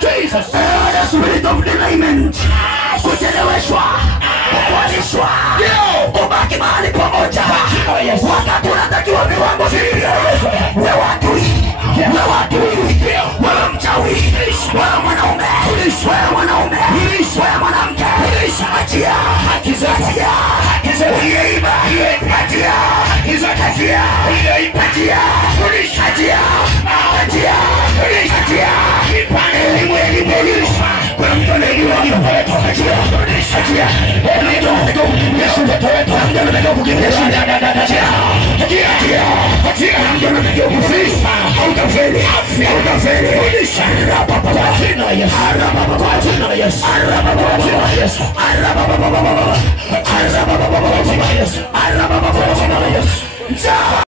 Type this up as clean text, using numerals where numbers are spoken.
Jesus, the spirit of delayment, kucheleweshwa, kukwalishwa, ubaki mahali pamoja. Wakati unatakiwa viwango vile, wewe mchawi, wewe mwanaume, wewe mwanamke, achia haki zako, uliyeiba, achia haki zako, achia